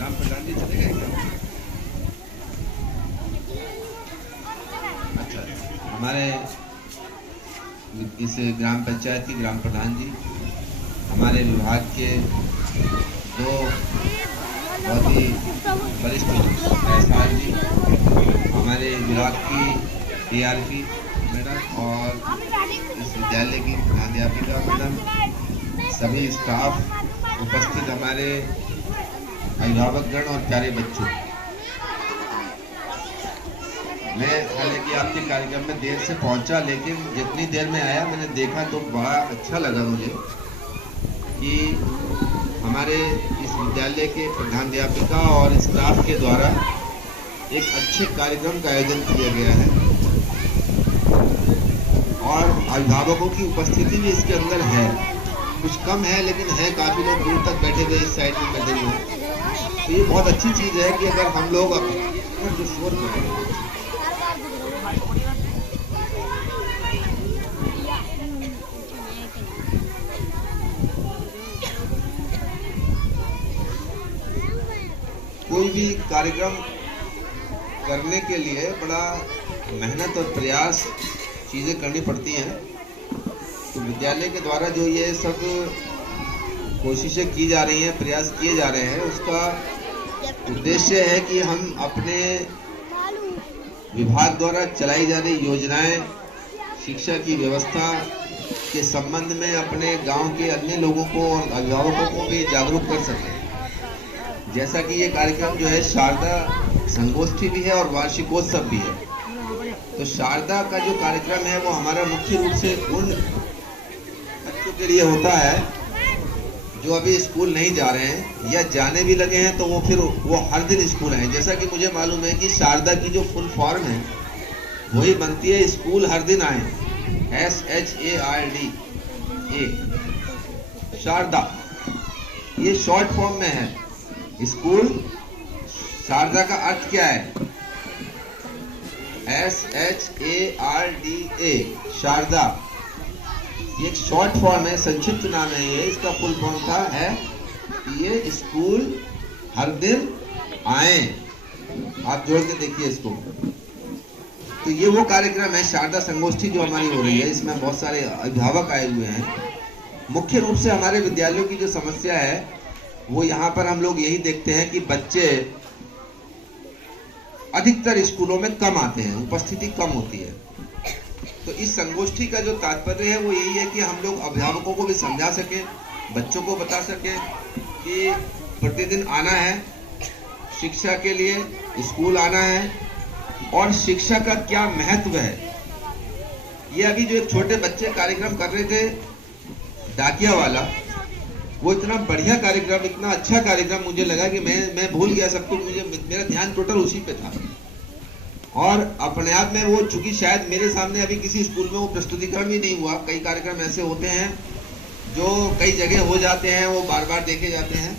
ग्राम प्रधान जी चले गए क्या? अच्छा, हमारे इस ग्राम पंचायत की ग्राम प्रधान जी, हमारे विभाग के दो बहुत ही वरिष्ठ एसआर जी, हमारे विभाग की डीआरपी मैडम और इस विद्यालय की अध्यापिका मैडम, सभी स्टाफ उपस्थित, हमारे अभिभावकगण और प्यारे बच्चों, मैं हालांकि आपके कार्यक्रम में देर से पहुंचा, लेकिन जितनी देर में आया मैंने देखा तो बड़ा अच्छा लगा मुझे कि हमारे इस विद्यालय के प्रधानाध्यापिका और स्टाफ के द्वारा एक अच्छे कार्यक्रम का आयोजन किया गया है और अभिभावकों की उपस्थिति भी इसके अंदर है। कुछ कम है लेकिन है, काफी लोग दूर तक बैठे हुए, इस साइड में बैठे हुए। तो ये बहुत अच्छी चीज है कि अगर हम लोग जो शोर कोई भी कार्यक्रम करने के लिए बड़ा मेहनत और प्रयास चीजें करनी पड़ती हैं। तो विद्यालय के द्वारा जो ये सब कोशिशें की जा रही हैं, प्रयास किए जा रहे हैं, उसका उद्देश्य है कि हम अपने विभाग द्वारा चलाई जा रही योजनाएं, शिक्षा की व्यवस्था के संबंध में अपने गांव के अन्य लोगों को और अभिभावकों को भी जागरूक कर सकें। जैसा कि ये कार्यक्रम जो है शारदा संगोष्ठी भी है और वार्षिकोत्सव भी है। तो शारदा का जो कार्यक्रम है वो हमारा मुख्य रूप से उन बच्चों के लिए होता है जो अभी स्कूल नहीं जा रहे हैं या जाने भी लगे हैं, तो वो फिर वो हर दिन स्कूल आए। जैसा कि मुझे मालूम है कि शारदा की जो फुल फॉर्म है वही बनती है स्कूल हर दिन आए, SHARDA, शारदा। ये शॉर्ट फॉर्म में है स्कूल। शारदा का अर्थ क्या है? SHARDA, शारदा। ये एक शॉर्ट फॉर्म है, संक्षिप्त नाम है ये। इसका फुल फॉर्म था है ये स्कूल हर दिन आए। आप जोड़ के देखिए इसको। तो ये वो कार्यक्रम है शारदा संगोष्ठी जो हमारी हो रही है। इसमें बहुत सारे अभिभावक आए हुए हैं। मुख्य रूप से हमारे विद्यालयों की जो समस्या है वो यहाँ पर हम लोग यही देखते हैं कि बच्चे अधिकतर स्कूलों में कम आते हैं, उपस्थिति कम होती है। तो इस संगोष्ठी का जो तात्पर्य है वो यही है कि हम लोग अभिभावकों को भी समझा सकें, बच्चों को बता सकें कि प्रतिदिन आना है शिक्षा के लिए, स्कूल आना है और शिक्षा का क्या महत्व है। ये अभी जो एक छोटे बच्चे कार्यक्रम कर रहे थे डाकिया वाला, वो इतना बढ़िया कार्यक्रम, इतना अच्छा कार्यक्रम, मुझे लगा कि मैं भूल गया सब कुछ। मेरा ध्यान टोटल उसी पे था और अपने आप में वो, चूंकि शायद मेरे सामने अभी किसी स्कूल में वो प्रस्तुतिकरण भी नहीं हुआ। कई कार्यक्रम ऐसे होते हैं जो कई जगह हो जाते हैं, वो बार बार देखे जाते हैं,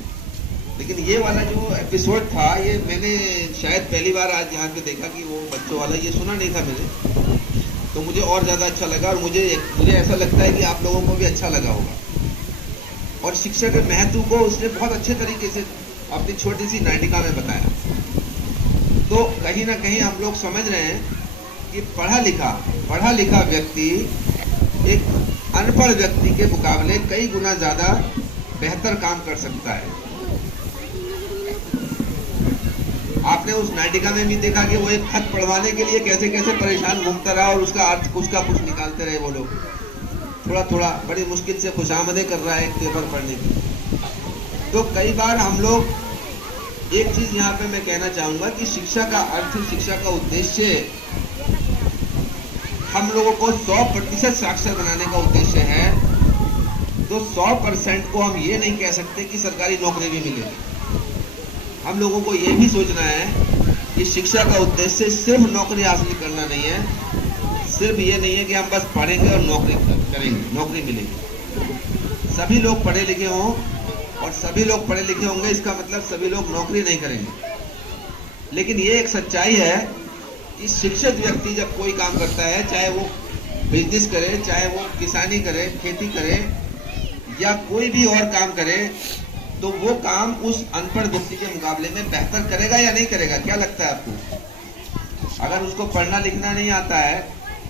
लेकिन ये वाला जो एपिसोड था ये मैंने शायद पहली बार आज यहाँ पे देखा कि वो बच्चों वाला, ये सुना नहीं था मैंने। तो मुझे और ज्यादा अच्छा लगा और मुझे ऐसा लगता है कि आप लोगों को भी अच्छा लगा होगा। और शिक्षा के महत्व को उसने बहुत अच्छे तरीके से अपनी छोटी सी नाटिका में बताया। तो कहीं ना कहीं हम लोग समझ रहे हैं कि पढ़ा लिखा व्यक्ति एक अनपढ़ व्यक्ति के मुकाबले कई गुना ज्यादा बेहतर काम कर सकता है। आपने उस नाटिका में भी देखा कि वो एक खत पढ़वाने के लिए कैसे कैसे परेशान घूमता रहा और उसका अर्थ कुछ का कुछ निकालते रहे वो लोग। थोड़ा थोड़ा बड़ी मुश्किल से खुशामदें कर रहा है एक पेपर पढ़ने की। तो कई बार हम लोग, एक चीज यहाँ पे मैं कहना चाहूंगा कि शिक्षा का अर्थ, शिक्षा का उद्देश्य हम लोगों को 100% साक्षर बनाने का उद्देश्य है। तो 100% को हम ये नहीं कह सकते कि सरकारी नौकरी भी मिलेगी। हम लोगों को ये भी सोचना है कि शिक्षा का उद्देश्य सिर्फ नौकरी हासिल करना नहीं है, सिर्फ ये नहीं है कि हम बस पढ़ेंगे और नौकरी करेंगे, नौकरी मिलेगी। सभी लोग पढ़े लिखे हों और सभी लोग पढ़े लिखे होंगे, इसका मतलब सभी लोग नौकरी नहीं करेंगे। लेकिन ये एक सच्चाई है कि शिक्षित व्यक्ति जब कोई काम करता है, चाहे वो बिजनेस करे, चाहे वो किसानी करे, खेती करे या कोई भी और काम करे, तो वो काम उस अनपढ़ व्यक्ति के मुकाबले में बेहतर करेगा या नहीं करेगा? क्या लगता है आपको? अगर उसको पढ़ना लिखना नहीं आता है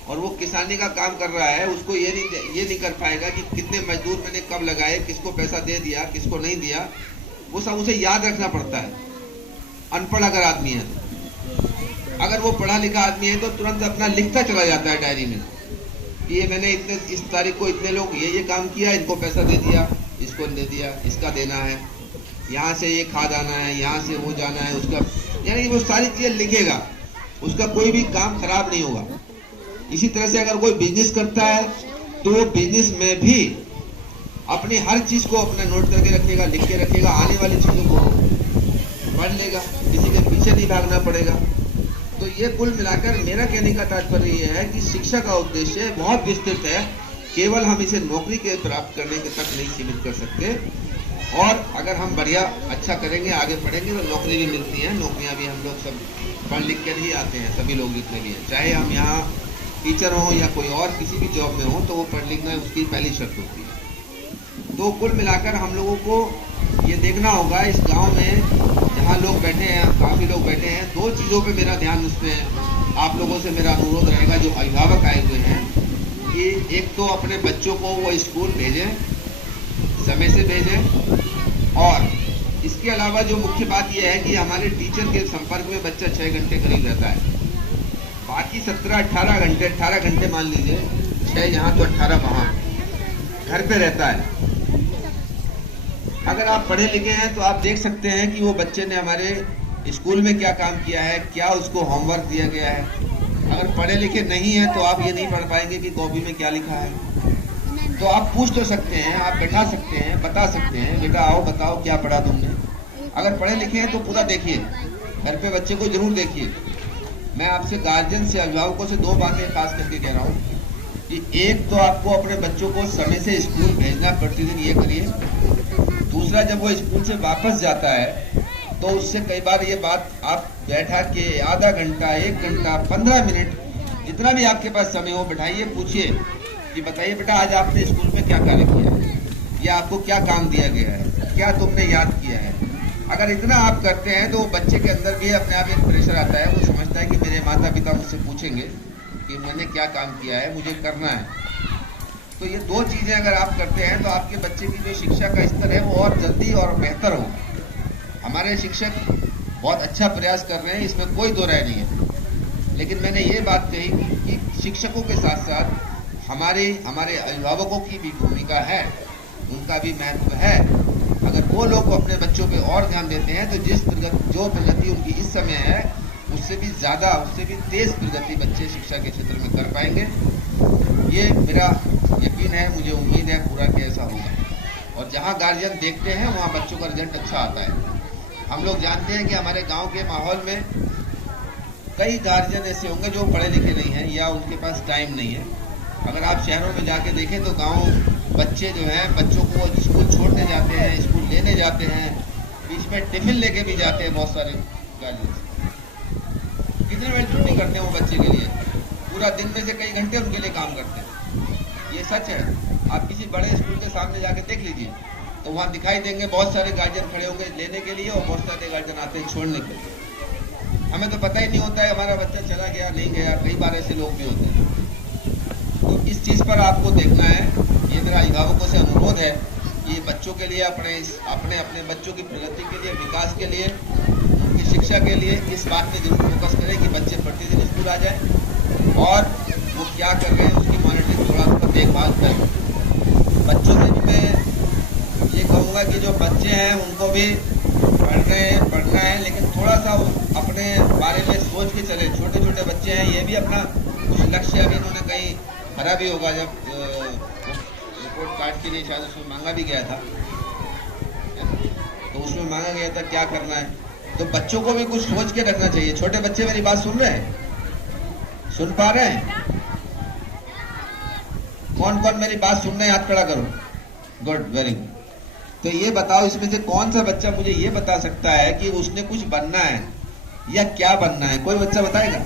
और वो किसानी का काम कर रहा है, उसको ये नहीं कर पाएगा कि कितने मजदूर मैंने कब लगाए, किसको पैसा दे दिया, किसको नहीं दिया, वो सब उसे याद रखना पड़ता है। अनपढ़ अगर आदमी है तो, अगर वो पढ़ा लिखा आदमी है तो तुरंत अपना लिखता चला जाता है डायरी में कि ये मैंने इस तारीख को इतने लोग ये काम किया, इनको पैसा दे दिया, इसको दे दिया, इसका देना है, यहाँ से ये खाद आना है, यहाँ से वो जाना है, उसका, यानी वो सारी चीजें लिखेगा, उसका कोई भी काम खराब नहीं होगा। इसी तरह से अगर कोई बिजनेस करता है तो वो बिजनेस में भी अपनी हर चीज को अपना नोट करके रखेगा, लिख के रखेगा, आने वाली चीजों को पढ़ लेगा, किसी के पीछे नहीं भागना पड़ेगा। तो ये कुल मिलाकर मेरा कहने का तात्पर्य यह है कि शिक्षा का उद्देश्य बहुत विस्तृत है, केवल हम इसे नौकरी के प्राप्त करने के तक नहीं सीमित कर सकते। और अगर हम बढ़िया अच्छा करेंगे, आगे पढ़ेंगे तो नौकरी भी मिलती है। नौकरियां भी हम लोग सब पढ़ लिख कर ही आते हैं, सभी लोग जितने भी हैं, चाहे हम यहाँ टीचर हो या कोई और किसी भी जॉब में हो, तो वो पढ़ लिखना उसकी पहली शर्त होती है। तो कुल मिलाकर हम लोगों को ये देखना होगा, इस गांव में जहाँ लोग बैठे हैं, काफी लोग बैठे हैं, दो चीजों पे मेरा ध्यान उसमें आप लोगों से मेरा अनुरोध रहेगा, जो अभिभावक आए हुए हैं, कि एक तो अपने बच्चों को वो स्कूल भेजें, समय से भेजें, और इसके अलावा जो मुख्य बात यह है कि हमारे टीचर के संपर्क में बच्चा 6 घंटे करीब रहता है, बाकी 18 घंटे मान लीजिए, 6 यहाँ तो 18 वहाँ घर पे रहता है। अगर आप पढ़े लिखे हैं तो आप देख सकते हैं कि वो बच्चे ने हमारे स्कूल में क्या काम किया है, क्या उसको होमवर्क दिया गया है। अगर पढ़े लिखे नहीं है तो आप ये नहीं पढ़ पाएंगे कि कॉपी में क्या लिखा है। तो आप पूछ तो सकते हैं, आप बैठा सकते हैं, बता सकते हैं, बेटा आओ बताओ क्या पढ़ा तुमने। अगर पढ़े लिखे हैं तो पूरा देखिए, घर पे बच्चे को जरूर देखिए। मैं आपसे गार्जियन से, अभिभावकों से दो बातें खास करके कह रहा हूँ कि एक तो आपको अपने बच्चों को समय से स्कूल भेजना, प्रतिदिन ये करिए। दूसरा, जब वो स्कूल से वापस जाता है तो उससे कई बार ये बात आप बैठा के आधा घंटा, 1 घंटा, 15 मिनट, जितना भी आपके पास समय हो, बैठाइए, पूछिए कि बताइए बेटा आज आपने स्कूल में क्या कार्य किया है, या आपको क्या काम दिया गया है, क्या तुमने याद किया है। अगर इतना आप करते हैं तो बच्चे के अंदर भी अपने आप एक प्रेशर आता है, वो समझता है कि मेरे माता पिता मुझसे पूछेंगे कि मैंने क्या काम किया है, मुझे करना है। तो ये दो चीजें अगर आप करते हैं तो आपके बच्चे की जो शिक्षा का स्तर है वो और जल्दी और बेहतर हो। हमारे शिक्षक बहुत अच्छा प्रयास कर रहे हैं, इसमें कोई दो राय नहीं है, लेकिन मैंने ये बात कही कि शिक्षकों के साथ साथ हमारे अभिभावकों की भी भूमिका है, उनका भी महत्व है। अगर वो लोग अपने बच्चों पे और ध्यान देते हैं तो जो प्रगति उनकी इस समय है उससे भी ज्यादा, उससे भी तेज प्रगति बच्चे शिक्षा के क्षेत्र में कर पाएंगे। ये मेरा यकीन है, मुझे उम्मीद है पूरा कि ऐसा होगा। और जहाँ गार्जियन देखते हैं वहाँ बच्चों का रिजल्ट अच्छा आता है। हम लोग जानते हैं कि हमारे गांव के माहौल में कई गार्जियन ऐसे होंगे जो पढ़े लिखे नहीं हैं या उनके पास टाइम नहीं है। अगर आप शहरों में जाके देखें तो गांव बच्चे जो हैं, बच्चों को स्कूल छोड़ने जाते हैं, स्कूल लेने जाते हैं, बीच में टिफिन लेके भी जाते हैं बहुत सारे गार्जियन। कितने बजे छुट्टी करते हैं वो बच्चे के लिए, पूरा दिन में से कई घंटे उनके लिए काम करते हैं। ये सच है, आप किसी बड़े स्कूल के सामने जाके देख लीजिए तो वहाँ दिखाई देंगे बहुत सारे गार्जियन खड़े होंगे लेने के लिए और बहुत सारे गार्जियन आते हैं छोड़ने के लिए। हमें तो पता ही नहीं होता है हमारा बच्चा चला गया नहीं गया, कई बार ऐसे लोग भी होते हैं। तो इस चीज़ पर आपको देखना है, ये मेरा अभिभावकों से अनुरोध है कि बच्चों के लिए अपने बच्चों की प्रगति के लिए, विकास के लिए, उनकी शिक्षा के लिए इस बात में जरूर फोकस करें कि बच्चे प्रतिदिन स्कूल आ जाए और वो क्या कर रहे हैं उसकी मॉनिटरिंग, थोड़ा उनका देखभाल करें। बच्चों से भी मैं ये कहूँगा कि जो बच्चे हैं उनको भी पढ़ना है, लेकिन थोड़ा सा अपने बारे में सोच के चले। छोटे छोटे बच्चे हैं, ये भी अपना कुछ लक्ष्य अभी उन्होंने कहीं भरा भी होगा, जब रिपोर्ट कार्ड के लिए शायद उसमें मांगा भी गया था, तो उसमें मांगा गया था क्या करना है। तो बच्चों को भी कुछ सोच के रखना चाहिए। छोटे बच्चे मेरी बात सुन रहे हैं, सुन पा रहे हैं? कौन कौन मेरी बात सुन रहे हैं, हाथ खड़ा करो। Good, very good. तो ये बताओ इसमें से कौन सा बच्चा मुझे ये बता सकता है कि उसने कुछ बनना है या क्या बनना है? कोई बच्चा बताएगा?